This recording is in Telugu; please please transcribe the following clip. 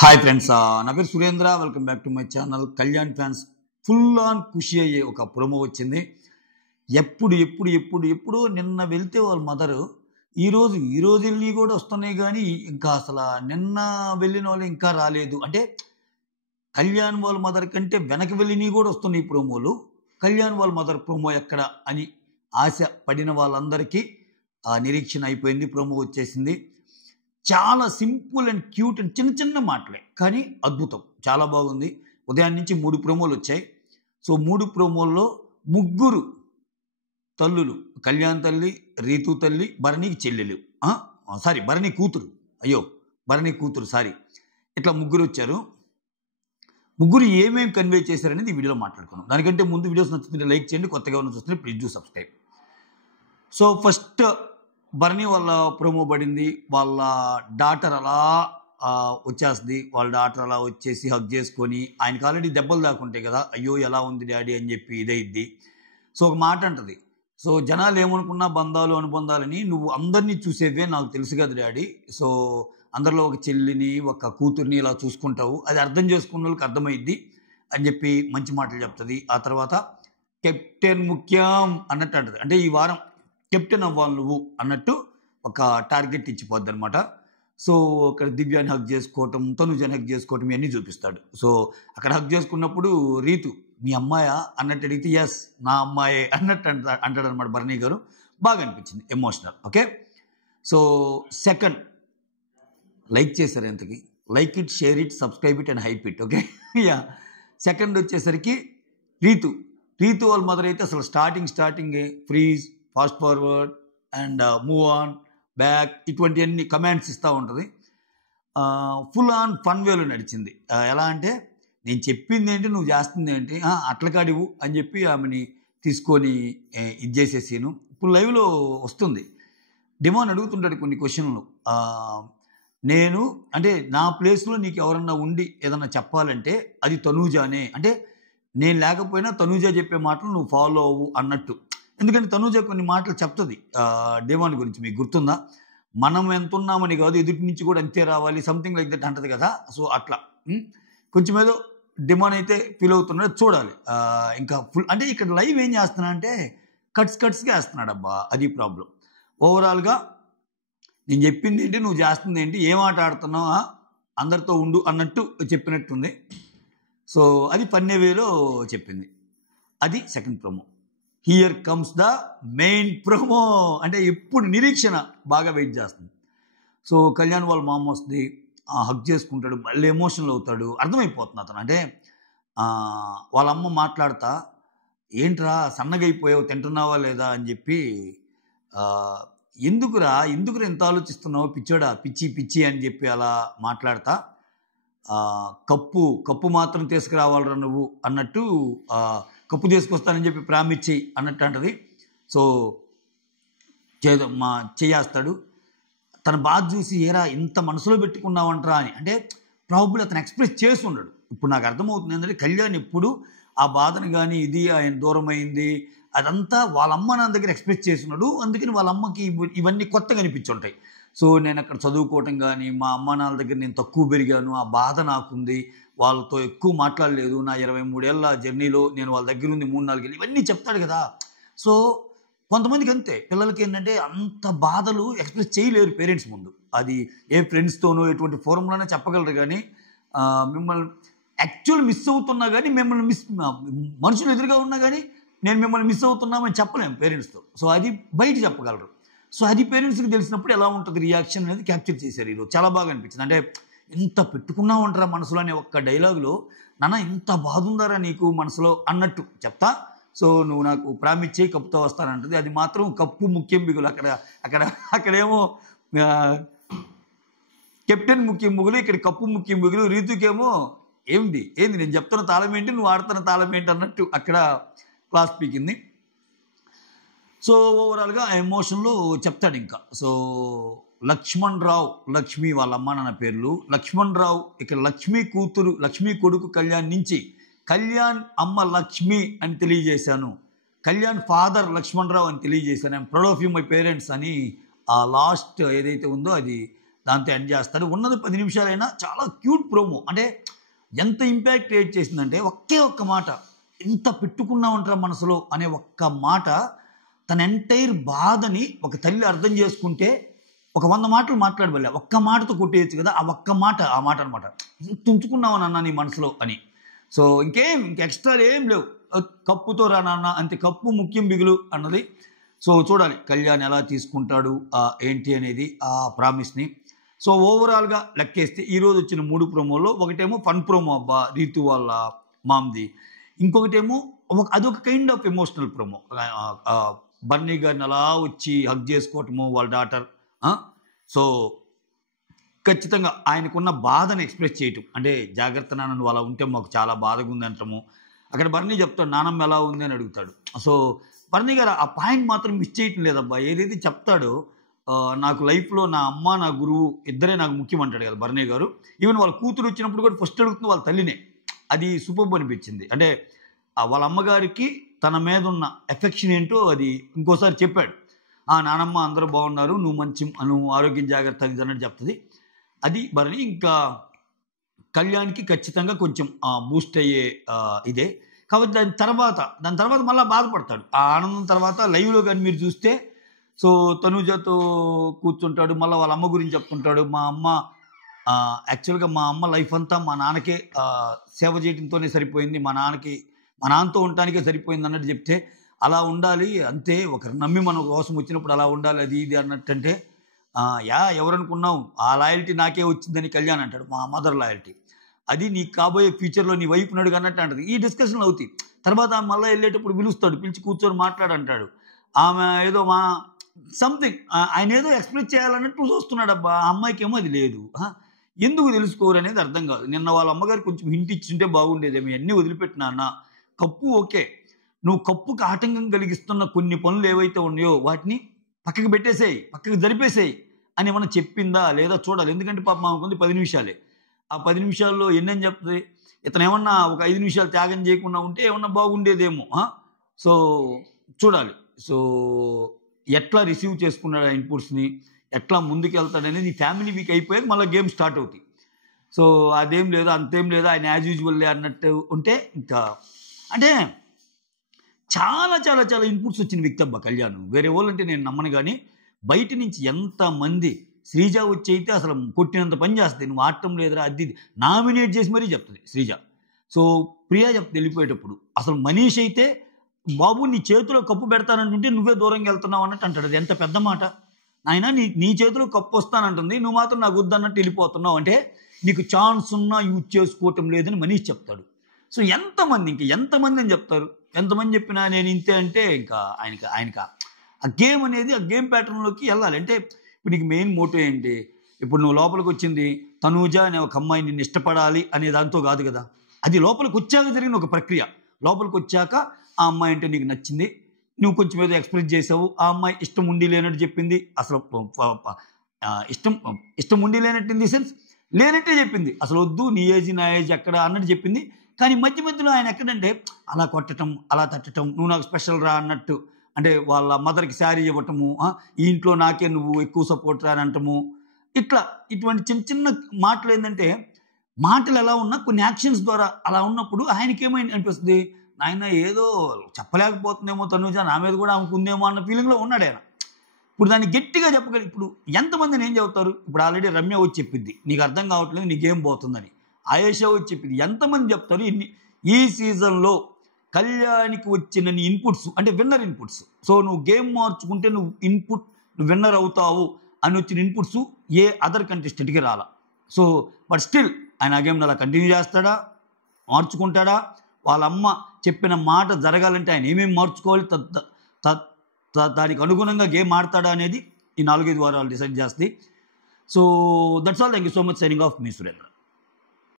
హాయ్ ఫ్రెండ్స్, నా పేరు Surendra. Welcome back to my channel. Kalyan fans full on ఖుషి అయ్యే ఒక ప్రోమో వచ్చింది. ఎప్పుడు నిన్న వెళ్తే వాళ్ళ మదరు ఈరోజు వెళ్ళి కూడా వస్తున్నాయి, కానీ ఇంకా అసలు నిన్న వెళ్ళిన వాళ్ళు ఇంకా రాలేదు. అంటే కళ్యాణ్ వాళ్ళ మదర్ కంటే వెనక వెళ్ళినవి కూడా వస్తున్నాయి ప్రోమోలు. కళ్యాణ్ వాళ్ళ మదర్ ప్రోమో ఎక్కడ అని ఆశ పడిన వాళ్ళందరికీ నిరీక్షణ అయిపోయింది. ప్రోమో వచ్చేసింది. చాలా సింపుల్ అండ్ క్యూట్ అండ్ చిన్న చిన్న మాటలే, కానీ అద్భుతం, చాలా బాగుంది. ఉదయం నుంచి 3 ప్రోమోలు వచ్చాయి. సో 3 ప్రోమోల్లో ముగ్గురు తల్లులు, కళ్యాణ్ తల్లి, రీతు తల్లి, భరణికి చెల్లెలు, భరణి కూతురు ఇట్లా ముగ్గురు వచ్చారు. ముగ్గురు ఏమేమి కన్వే చేశారనేది ఈ వీడియోలో మాట్లాడుకున్నాం. దానికంటే ముందు వీడియోస్ నచ్చుతుంటే లైక్ చేయండి, కొత్తగా ఉన్న చూస్తుంటే please do subscribe. So first Bharani వాళ్ళ ప్రోమో పడింది. వాళ్ళ డాటర్ అలా వచ్చేస్తుంది. వాళ్ళ డాటర్ అలా వచ్చేసి హగ్ చేసుకొని, ఆయనకి ఆల్రెడీ దెబ్బలు దాకుంటాయి కదా, అయ్యో ఎలా ఉంది డాడీ అని చెప్పి ఇదైద్ది. సో ఒక మాట అంటది, సో జనాలు ఏమనుకున్నా బంధాలు అనుబంధాలని, నువ్వు అందరినీ చూసేవే నాకు తెలుసు కదా డాడీ. సో అందరిలో ఒక చెల్లిని ఒక కూతుర్ని ఇలా చూసుకుంటావు, అది అర్థం చేసుకున్న వాళ్ళకి అర్థమైద్ది అని చెప్పి మంచి మాటలు చెప్తుంది. ఆ తర్వాత కెప్టెన్ ముఖ్యం అన్నట్టు అంటది. అంటే ఈ వారం కెప్టెన్ అవ్వాలి నువ్వు అన్నట్టు ఒక టార్గెట్ ఇచ్చిపోద్ది అనమాట. సో అక్కడ దివ్యాన్ని హక్ చేసుకోవటం, తనుజాని హక్ చేసుకోవటం ఇవన్నీ చూపిస్తాడు. సో అక్కడ హక్ చేసుకున్నప్పుడు రీతు మీ అమ్మాయా అన్నట్టు అడిగితే ఎస్ నా అమ్మాయే అన్నట్టు అంటాడు అనమాట భరణి గారు. బాగా అనిపించింది, emotional. Okay, so second like చేశారు. ఎంతకి like it, share it, subscribe it and hype it. Okay yeah. Second వచ్చేసరికి రీతు వాళ్ళ మదర్ అయితే అసలు స్టార్టింగే freeze, fast forward and move on, back, ఇటువంటి అన్ని కమాండ్స్ ఇస్తూ ఉంటుంది. ఫుల్ ఆన్ ఫన్ వేలో నడిచింది. ఎలా అంటే నేను చెప్పింది ఏంటి, నువ్వు చేస్తుంది ఏంటి, అట్లకాడివు అని చెప్పి ఆమెని తీసుకొని ఇది చేసేసాను. ఇప్పుడు లైవ్లో వస్తుంది. డిమాండ్ అడుగుతుంటాడు కొన్ని క్వశ్చన్లు. నేను అంటే నా ప్లేస్లో నీకు ఎవరన్నా ఉండి ఏదన్నా చెప్పాలంటే అది తనూజానే, అంటే నేను లేకపోయినా తనూజా చెప్పే మాటలు నువ్వు ఫాలో అవ్వు అన్నట్టు. ఎందుకంటే తనూజ కొన్ని మాటలు చెప్తుంది డిమాండ్ గురించి. మీకు గుర్తుందా, మనం ఎంత ఉన్నామని కాదు, ఎదుటి నుంచి కూడా అంతే రావాలి, సంథింగ్ లైక్ దట్ అంటది కదా. సో అట్లా కొంచెం ఏదో డిమాండ్ అయితే ఫీల్ అవుతున్నాడు, చూడాలి. ఇంకా ఫుల్ అంటే ఇక్కడ లైవ్ ఏం చేస్తున్నా అంటే కట్స్గా వేస్తున్నాడు అబ్బా, అది ప్రాబ్లం. ఓవరాల్గా నేను చెప్పింది ఏంటి, నువ్వు చేస్తుంది ఏంటి, ఏం ఆట ఆడుతున్నావు, అందరితో ఉండు అన్నట్టు చెప్పినట్టుంది. సో అది ఫన్నీ వేలో చెప్పింది. అది second promo. Here comes the main promo. అంటే ఎప్పుడు నిరీక్షణ బాగా వెయిట్ చేస్తుంది. సో కళ్యాణ్ వాళ్ళ మామ వస్తుంది, హగ్ చేసుకుంటాడు, మళ్ళీ ఎమోషనల్ అవుతాడు. అర్థమైపోతుంది అతను. అంటే వాళ్ళ అమ్మ మాట్లాడతా, ఏంట్రా సన్నగా అయిపోయావు, తింటున్నావా లేదా అని చెప్పి, ఎందుకురా ఎంత ఆలోచిస్తున్నావు పిచ్చోడా, పిచ్చి అని చెప్పి అలా మాట్లాడతా, కప్పు మాత్రం తీసుకురావాలరా నువ్వు అన్నట్టు, కప్పు తీసుకొస్తానని చెప్పి ప్రామిస్ చెయ్యి అన్నట్టు అంటది. సో చేయేస్తాడు. తన బాధ చూసి ఏరా ఇంత మనసులో పెట్టుకున్నావంటరా అని, అంటే ప్రాబబ్లీ అతను ఎక్స్ప్రెస్ చేసి ఉండడు. ఇప్పుడు నాకు అర్థమవుతుంది ఏంటంటే కళ్యాణ్ ఎప్పుడు ఆ బాధను కానీ ఇది ఆయన దూరం అయింది అదంతా వాళ్ళ అమ్మ నా దగ్గర ఎక్స్ప్రెస్ చేసి ఉన్నాడు. అందుకని వాళ్ళ అమ్మకి ఇవన్నీ కొత్తగా అనిపించుంటాయి. సో నేను అక్కడ చదువుకోవటం కానీ, మా అమ్మ నాన్న దగ్గర నేను తక్కువ పెరిగాను, ఆ బాధ నాకుంది, వాళ్ళతో ఎక్కువ మాట్లాడలేదు, నా 23 ఏళ్ళ జర్నీలో నేను వాళ్ళ దగ్గర ఉంది 3-4 ఏళ్ళు, ఇవన్నీ చెప్తాడు కదా. సో కొంతమందికి అంతే, పిల్లలకి ఏంటంటే అంత బాధలు ఎక్స్ప్రెస్ చేయలేరు పేరెంట్స్ ముందు. అది ఏ ఫ్రెండ్స్తోనో ఎటువంటి ఫోరంలోనే చెప్పగలరు, కానీ మిమ్మల్ని యాక్చువల్ మిస్ అవుతున్నా కానీ, మనుషులు ఎదురుగా ఉన్నా కానీ నేను మిమ్మల్ని మిస్ అవుతున్నామని చెప్పలేము పేరెంట్స్తో. సో అది బయట చెప్పగలరు. సో అది పేరెంట్స్కి తెలిసినప్పుడు ఎలా ఉంటుంది రియాక్షన్ అనేది క్యాప్చర్ చేశారు ఈరోజు. చాలా బాగా అనిపించింది. అంటే ఇంత పెట్టుకున్నా ఉంటారా మనసులో అనే ఒక్క డైలాగులో, నాన్న ఇంత బాధ ఉందారా నీకు మనసులో అన్నట్టు చెప్తా. సో నువ్వు నాకు ప్రామిస్ చేయి, కప్పుతో వస్తానంటుంది. అది మాత్రం కప్పు ముఖ్యం బిగులు. అక్కడేమో కెప్టెన్ ముఖ్యం బిగులు, ఇక్కడ కప్పు ముఖ్యం బిగులు. రీతుకేమో ఏంది నేను చెప్తున్న తాళం ఏంటి, నువ్వు ఆడుతున్న తాళం ఏంటి అన్నట్టు అక్కడ క్లాస్ పీకింది. సో ఓవరాల్గా ఆ ఎమోషన్లో చెప్తాడు ఇంకా. సో లక్ష్మణ్ రావు, లక్ష్మి వాళ్ళ అమ్మ నాన్న పేర్లు. లక్ష్మణ్ రావు ఇక్కడ లక్ష్మీ కొడుకు కళ్యాణ్ నుంచి కళ్యాణ్ అమ్మ లక్ష్మి అని తెలియజేశాను, కళ్యాణ్ ఫాదర్ లక్ష్మణ్ రావు అని తెలియజేశాను, I'm proud of you my parents అని ఆ లాస్ట్ ఏదైతే ఉందో అది దాంతో ఎండ్ చేస్తాడు. ఉన్నది 10 నిమిషాలైనా చాలా క్యూట్ ప్రోమో. అంటే ఎంత ఇంపాక్ట్ క్రియేట్ చేసిందంటే ఒకే ఒక్క మాట, ఎంత పెట్టుకున్నా ఉంటారా మనసులో అనే ఒక్క మాట తన ఎంటైర్ బాధని ఒక తల్లి అర్థం చేసుకుంటే ఒక 100 మాటలు మాట్లాడబలే, ఒక్క మాటతో కొట్టేయచ్చు కదా. ఆ ఒక్క మాట ఆ మాట అనమాట, తుంచుకున్నావు నాన్న నీ మనసులో అని. సో ఇంక ఎక్స్ట్రా ఏం లేవు. కప్పుతో రా నాన్న అంతే, కప్పు ముఖ్యం బిగులు అన్నది. సో చూడాలి కళ్యాణ్ ఎలా తీసుకుంటాడు ఏంటి అనేది ఆ ప్రామిస్ని. సో ఓవరాల్గా లెక్కేస్తే ఈరోజు వచ్చిన 3 ప్రోమోల్లో ఒకటేమో ఫన్ ప్రోమో అబ్బా రీతు వాళ్ళ మామ్ది, ఇంకొకటేమో అదొక కైండ్ ఆఫ్ ఎమోషనల్ ప్రోమో. బర్నీ గారిని అలా వచ్చి హగ్ చేసుకోవటము వాళ్ళ డాటర్. సో ఖచ్చితంగా ఆయనకున్న బాధను ఎక్స్ప్రెస్ చేయటం, అంటే జాగ్రత్త నాన్న నువ్వు అలా ఉంటే మాకు చాలా బాధగా ఉంది అంటాము. అక్కడ బర్నీ చెప్తాడు నానమ్మ ఎలా ఉంది అని అడుగుతాడు. సో బర్నీ గారు ఆ పాయింట్ మాత్రం మిస్ చేయటం లేదబ్బా. ఏదైతే చెప్తాడో నాకు లైఫ్లో నా అమ్మ నా గురువు ఇద్దరే నాకు ముఖ్యం అంటాడు కదా బర్నీ గారు. ఈవెన్ వాళ్ళ కూతురు వచ్చినప్పుడు కూడా ఫస్ట్ అడుగుతుంది వాళ్ళ తల్లినే. అది సూపర్బ్ అనిపించింది. అంటే వాళ్ళ అమ్మగారికి తన మీద ఉన్న ఎఫెక్షన్ ఏంటో అది ఇంకోసారి చెప్పాడు. నానమ్మ అందరూ బాగున్నారు, నువ్వు ఆరోగ్యం జాగ్రత్త అది అన్నట్టు చెప్తుంది. అది బర్నీ. ఇంకా కళ్యాణ్కి ఖచ్చితంగా కొంచెం బూస్ట్ అయ్యే ఇదే కాబట్టి దాని తర్వాత మళ్ళీ బాధపడతాడు. ఆ ఆనందం తర్వాత లైవ్లో కానీ మీరు చూస్తే సో తనూజతో కూర్చుంటాడు, మళ్ళీ వాళ్ళ అమ్మ గురించి చెప్తుంటాడు. మా అమ్మ యాక్చువల్గా మా అమ్మ లైఫ్ అంతా మా నాన్నకే సేవ చేయడంతోనే సరిపోయింది, మా నాన్నతో ఉండటానికే సరిపోయింది అన్నట్టు చెప్తే అలా ఉండాలి అంతే, ఒకరు నమ్మి మన కోసం వచ్చినప్పుడు అలా ఉండాలి అది ఇది అన్నట్టు. అంటే ఎవరనుకున్నావు ఆ లాయల్టీ నాకే వచ్చిందని కళ్యాణ్ అంటాడు, మా మదర్ లాయల్టీ, అది నీకు కాబోయే ఫ్యూచర్లో నీ వైపు నడుగు అన్నట్టు అంటది. ఈ డిస్కషన్లు అవుతాయి. తర్వాత మళ్ళీ వెళ్ళేటప్పుడు పిలుస్తాడు, పిలిచి కూర్చొని మాట్లాడంటాడు. ఆమె ఏదో సంథింగ్ ఆయన ఏదో ఎక్స్ప్రెస్ చేయాలన్నట్టు చూస్తున్నాడు. అబ్బా ఆ అమ్మాయికి ఏమో అది లేదు. ఎందుకు తెలుసుకోరు అనేది అర్థం కాదు. నిన్న వాళ్ళ అమ్మగారు కొంచెం హింట్ ఇచ్చుంటే బాగుండేదేమో, అన్నీ వదిలిపెట్టినా అన్న కప్పు ఓకే, నువ్వు కప్పుకి ఆటంకం కలిగిస్తున్న కొన్ని పనులు ఏవైతే ఉన్నాయో వాటిని పక్కకి పెట్టేసేయి, పక్కకి జరిపేసేయి అని ఏమన్నా చెప్పిందా లేదా చూడాలి. ఎందుకంటే పాప మాకుంది 10 నిమిషాలే. ఆ 10 నిమిషాల్లో ఎన్నని చెప్తుంది. ఇతను ఏమన్నా ఒక 5 నిమిషాలు త్యాగం చేయకుండా ఉంటే ఏమన్నా బాగుండేదేమో. సో చూడాలి. సో ఎట్లా రిసీవ్ చేసుకున్నాడు ఆ ఇన్పుట్స్ని, ఎట్లా ముందుకు వెళ్తాడనేది ఫ్యామిలీ వీక్ అయిపోయాక మళ్ళీ గేమ్ స్టార్ట్ అవుతాయి. సో అదేం లేదు అంతేం లేదు ఆయన యాజ్ యూజువల్లే అన్నట్టు ఉంటే ఇంకా అంటే చాలా చాలా చాలా ఇన్పుట్స్ వచ్చిన వ్యక్తి అబ్బా కళ్యాణ్. వేరే వాళ్ళంటే నేను నమ్మను, కానీ బయట నుంచి ఎంతమంది శ్రీజ వచ్చి అయితే అసలు కొట్టినంత పని చేస్తుంది, నువ్వు ఆడటం లేదురా అది నామినేట్ చేసి మరీ చెప్తుంది శ్రీజ. సో ప్రియా చెప్తుంది వెళ్ళిపోయేటప్పుడు, అసలు మనీష్ అయితే బాబు నీ చేతిలో కప్పు పెడతానంటుంటే నువ్వే దూరంగా వెళ్తున్నావు అన్నట్టు అంటాడు. అది ఎంత పెద్ద మాట నాయన, నీ చేతిలో కప్పు వస్తానంటుంది, నువ్వు మాత్రం నాకు వద్దన్నట్టు వెళ్ళిపోతున్నావు, అంటే నీకు ఛాన్స్ ఉన్నా యూజ్ చేసుకోవటం లేదని మనీష్ చెప్తాడు. సో ఎంతమంది అని చెప్తారు, ఎంతమంది చెప్పినా నేను ఇంతే అంటే ఇంకా ఆయనకి ఆ గేమ్ అనేది ఆ గేమ్ ప్యాటర్న్లోకి వెళ్ళాలి. అంటే ఇప్పుడు నీకు మెయిన్ మోటో ఏంటి, ఇప్పుడు నువ్వు లోపలికి వచ్చింది తనూజ అనే ఒక అమ్మాయి నిన్ను ఇష్టపడాలి అనే దాంతో కాదు కదా, అది లోపలికి వచ్చాక జరిగిన ఒక ప్రక్రియ. లోపలికి వచ్చాక ఆ అమ్మాయి అంటే నీకు నచ్చింది, నువ్వు కొంచెం ఏదో ఎక్స్ప్రెస్ చేసావు, ఆ అమ్మాయి ఇష్టం ఉండి లేనట్టు చెప్పింది, అసలు ఇష్టం ఉండి లేనట్టు ఇన్ ది సెన్స్ లేనట్టే చెప్పింది, అసలు వద్దు నీ ఏజ్ నా ఏజ్ ఎక్కడ అన్నట్టు చెప్పింది. కానీ మధ్యలో ఆయన ఎక్కడంటే అలా కొట్టడం అలా తట్టడం, నువ్వు నాకు స్పెషల్ రా అన్నట్టు, అంటే వాళ్ళ మదర్కి శారీ ఇవ్వటము, ఈ ఇంట్లో నాకే నువ్వు ఎక్కువ సపోర్ట్ రా అని అంటము, ఇటువంటి చిన్న మాటలు ఏంటంటే మాటలు ఎలా ఉన్నా కొన్ని యాక్షన్స్ ద్వారా అలా ఉన్నప్పుడు ఆయనకేమైనా అనిపిస్తుంది, ఆయన ఏదో చెప్పలేకపోతుందేమో తనుజ నా మీద కూడా ఆమెకుందేమో అన్న ఫీలింగ్లో ఉన్నాడు ఆయన. ఇప్పుడు దాన్ని గట్టిగా చెప్పగలి, ఇప్పుడు ఎంతమందిని ఏం చెబుతారు, ఇప్పుడు ఆల్రెడీ రమ్య వచ్చి చెప్పింది నీకు అర్థం కావట్లేదు నీకేం పోతుందని, ఆయేషా వచ్చి చెప్పింది, ఎంతమంది చెప్తారు ఈ సీజన్లో కళ్యాణ్కి వచ్చిన నీ ఇన్పుట్స్ అంటే విన్నర్ ఇన్పుట్స్. సో నువ్వు గేమ్ మార్చుకుంటే నువ్వు విన్నర్ అవుతావు అని వచ్చిన ఇన్పుట్స్ ఏ అదర్ కంటెస్టెంట్కి రాలా. సో బట్ స్టిల్ ఆయన ఆ గేమ్ని అలా కంటిన్యూ చేస్తాడా, మార్చుకుంటాడా, వాళ్ళ అమ్మ చెప్పిన మాట జరగాలంటే ఆయన ఏమేమి మార్చుకోవాలి, దానికి అనుగుణంగా గేమ్ ఆడతాడా అనేది ఈ 4-5 వారాలు డిసైడ్ చేస్తుంది. So that's all. Thank you so much. Signing off me Surendra.